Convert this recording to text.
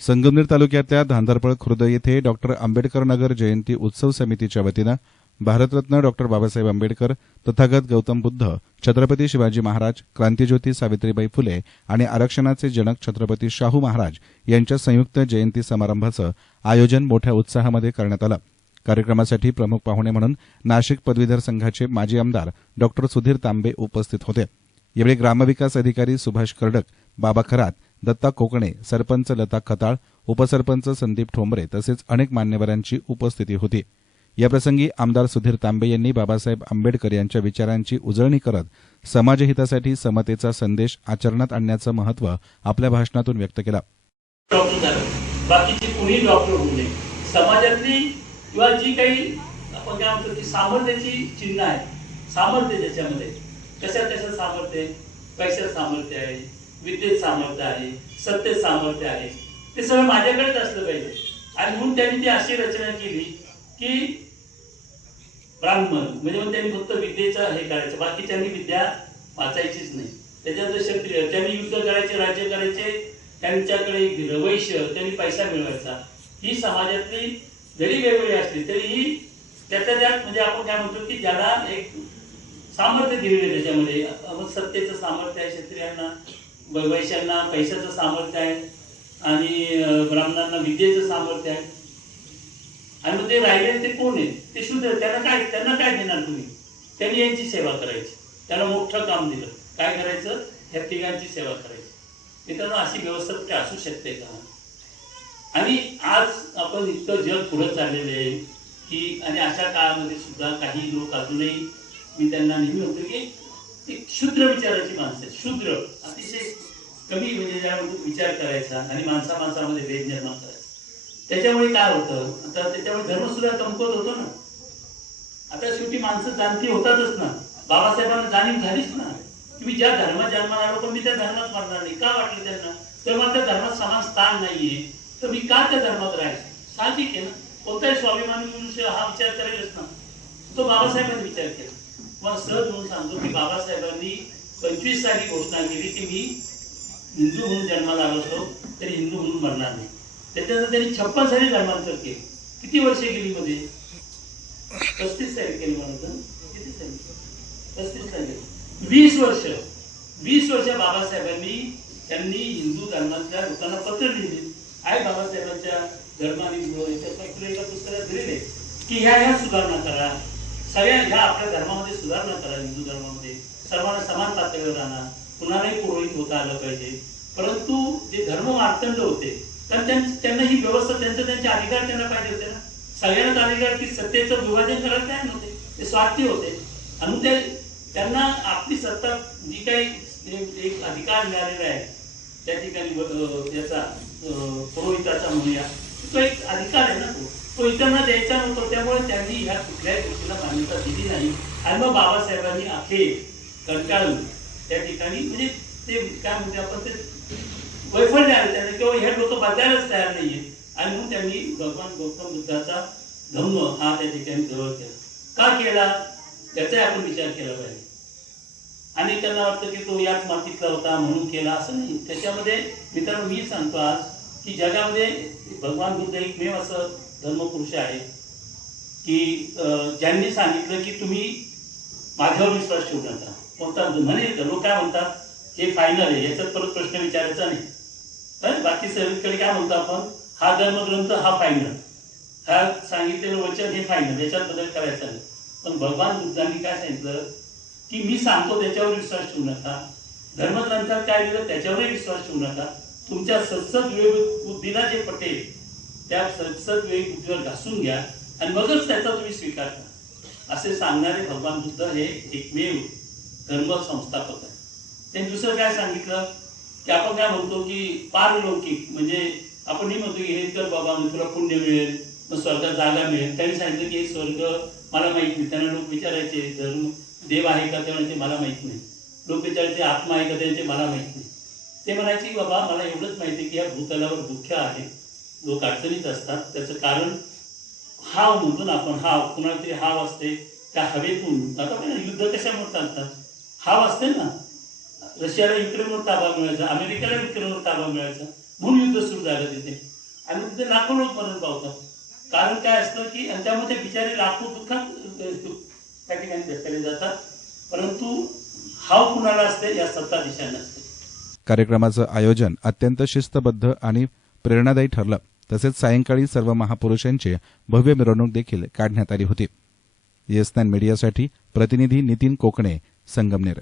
संगमनेर तालुक्यातल्या धांदरपळ खुर्द येथे डॉक्टर आंबेडकर नगर जयंती उत्सव समितीच्या वतीनं भारतरत्न डॉक्टर बाबासाहेब आंबेडकर तथागत गौतम बुद्ध छत्रपती शिवाजी महाराज क्रांतीज्योती सावित्रीबाई फुले आणि आरक्षणाचे जनक छत्रपती शाहू महाराज यांच्या संयुक्त जयंती समारंभाचं आयोजन मोठ्या उत्साहामध्ये करण्यात आलं. कार्यक्रमासाठी प्रमुख पाहुणे म्हणून नाशिक पदवीधर संघाचे माजी आमदार डॉक्टर सुधीर तांबे उपस्थित होते. यावेळी ग्रामविकास अधिकारी सुभाष कर्डक बाबा खरात दत्ता कोकणे सरपंच लता खताळ उपसरपंच संदीप ठोंबरे तसेच अनेक मान्यवरांची उपस्थिती होती. याप्रसंगी आमदार सुधीर तांबे यांनी बाबासाहेब आंबेडकर यांच्या विचारांची उजळणी करत समाजहितासाठी समतेचा संदेश आचरणात आणण्याचं महत्त्व आपल्या भाषणातून व्यक्त केलं. बाकीचे कोणी डॉक्टर होऊ नये. समाजातली किंवा जी काही आपण काय म्हणतो की सामर्थ्याची चिन्ह आहे सामर्थ्य ज्याच्यामध्ये कशा कशा सामर्थ्य आहे पैशात सामर्थ्य आहे विद्येत सामर्थ्य आहे सत्तेत सामर्थ्य आहे ते सगळं माझ्याकडेच असलं पाहिजे. आणि म्हणून त्यांनी ती अशी रचना केली की ब्राह्मण म्हणजे मग त्यांनी फक्त विद्येचं हे करायचं बाकीच्यांनी विद्या वाचायचीच नाही. त्याच्यानंतर क्षत्रिय त्यांनी युद्ध करायचे राज्य करायचे त्यांच्याकडे वैश्य त्यांनी पैसा मिळवायचा. ही समाजातली जरी वेगवेगळी असली तरी ही त्याच्या त्यात म्हणजे आपण काय म्हणतो की ज्याला एक सामर्थ्य दिलेलं त्याच्यामध्ये मग सत्तेचं सामर्थ्य आहे क्षत्रियांना वैश्यांना पैशाचं सामर्थ्य आहे आणि ब्राह्मणांना विद्येचं सामर्थ्य आहे. आणि मग ते राहिले ते कोण आहे? ते शुद्ध त्यांना काय त्यांना काय देणार तुम्ही? त्यांनी यांची सेवा करायची. त्यांना मोठं काम दिलं. काय करायचं? ह्या तिघांची सेवा करायची. मित्रांनो अशी व्यवस्था कुठे असू शकते का? आणि आज आपण इतकं जग पुढं चाललेलं आहे की आणि अशा काळामध्ये सुद्धा काही लोक अजूनही मी त्यांना नेहमी होतो की एक विचाराची माणसं आहेत. शूद्र. अतिशय कमी म्हणजे ज्या विचार करायचा आणि माणसा माणसामध्ये भेद निर्माण करायचा. त्याच्यामुळे काय होतं? आता त्याच्यामुळे धर्म सुद्धा होतो ना. आता शेवटी माणसं जाणती होतातच ना. बाबासाहेबांना जाणीव झालीच ना. की मी ज्या धर्मात जन्माला आलो पण मी त्या धर्मात मरणार नाही. का वाटलं त्यांना? तर मला त्या धर्मात समान स्थान नाहीये. तर मी का त्या धर्मात राहायचं साहजिक आहे ना. कोणताही स्वाभिमानी मनुष्य हा विचार करेलच ना. तो बाबासाहेबांनी विचार केला. मला सहज म्हणून सांगतो की बाबासाहेबांनी पंचवीस साली घोषणा केली की मी हिंदू म्हणून जन्माला आलो असतो तरी हिंदू म्हणून मरणार नाही. त्याच्यानंतर त्यांनी छप्पन साली धर्मांतर केले. किती वर्षे गेली मध्ये? पस्तीस साली केली म्हणून किती साली? पस्तीस साली वीस वर्ष. वीस वर्ष बाबासाहेबांनी त्यांनी हिंदू धर्मातल्या लोकांना पत्र लिहिले. आहे बाबासाहेबांच्या धर्माने याच्या एका पुस्तकात दिलेले की ह्या ह्या सुधारणा करा. सगळ्या ह्या आपल्या धर्मामध्ये सुधारणा करा हिंदू धर्मामध्ये. सर्वांना समान पातळीवर आणा कुणालाही पुरोहित होता आलं पाहिजे. परंतु जे धर्म मार्तंड होते तर त्यांना ही व्यवस्था त्यांचे त्यांचे अधिकार त्यांना पाहिजे होते ना. सगळ्यांनाच अधिकार की सत्तेचं विभाजन करायला काय नव्हते ते स्वार्थी होते. आणि ते त्यांना आपली सत्ता जी काही एक- अधिकार मिळालेला आहे त्या ठिकाणी त्याचा पुरोहिताचा म्हणूया तो एक अधिकार आहे ना तो. तो इतरांना द्यायचा नव्हतो त्यामुळे त्यांनी ह्या कुठल्याही गोष्टीला मान्यता दिली नाही. आणि मग बाबासाहेबांनी अखेर कंटाळून त्या ठिकाणी म्हणजे ते काय म्हणते आपण ते वैफल्य आले त्यांना किंवा हे लोक बदलायलाच तयार नाहीये. आणि म्हणून त्यांनी भगवान गौतम बुद्धाचा धम्म हा त्या ठिकाणी जवळ केला. का केला? त्याचाही आपण विचार केला पाहिजे. आणि त्यांना वाटतं की तो याच मातीतला होता म्हणून केला असं नाही. त्याच्यामध्ये मित्रांनो मी सांगतो आज की जगामध्ये भगवान बुद्ध एकमेव असं धर्मपुरुष आहे की ज्यांनी सांगितलं की तुम्ही माझ्यावर विश्वास ठेवू नका. कोणता म्हणजे म्हणे लोक काय म्हणतात हे फायनल आहे याच्यात परत प्रश्न विचारायचा नाही. बाकी सगळीकडे काय म्हणतो आपण? हा धर्मग्रंथ हा फायनल हा सांगितलेलं वचन हे फायनल याच्यात बदल करायचा नाही. पण भगवान बुद्धांनी काय सांगितलं की मी सांगतो त्याच्यावर विश्वास ठेवू नका. धर्मग्रंथात काय लिहिलं त्याच्यावरही विश्वास ठेवू नका. तुमच्या सत्सद बुद्धीला जे पटेल त्या सत्सद विवेक बुद्धीवर घासून घ्या आणि मगच त्याचा तुम्ही स्वीकार करा. असे सांगणारे भगवान बुद्ध हे एकमेव धर्म संस्थापक आहे त्यांनी दुसरं काय सांगितलं? की आपण काय म्हणतो की पारलौकिक म्हणजे आपण हे म्हणतो की हे कर बाबा मग तुला पुण्य मिळेल मग स्वर्गात जागा मिळेल. त्यांनी सांगितलं की हे स्वर्ग मला माहीत नाही. त्यांना लोक विचारायचे धर्म देव आहे का? ते म्हणायचे मला माहीत नाही. लोक विचारायचे आत्मा आहे का? त्यांचे मला माहीत नाही. ते म्हणायचे की बाबा मला एवढंच माहिती आहे की या भूतलावर दुःख आहे. लोक अडचणीत असतात त्याचं कारण हाव म्हणतो ना आपण हाव कुणाला तरी हाव असते त्या हवेतून आता पण युद्ध कशामुळे चालतात? हाव असते ना. रशियाला युक्रेनवर ताबा मिळायचा अमेरिकेला युक्रेनवर ताबा मिळायचा म्हणून युद्ध सुरू झालं तिथे. आणि तिथे लाखो लोक मरण पावतात. कारण काय असतं की आणि त्यामध्ये बिचारे लाखो दुःखात त्या ठिकाणी भेटले जातात. परंतु हाव कुणाला असते? या सत्ताधीशांना असते. कार्यक्रमाचं आयोजन अत्यंत शिस्तबद्ध आणि प्रेरणादायी ठरलं. तसेच सायंकाळी सर्व महापुरुषांची भव्य मिरवणूक देखील काढण्यात आली होती. येस मीडियासाठी प्रतिनिधी नितीन कोकणे संगमनेर.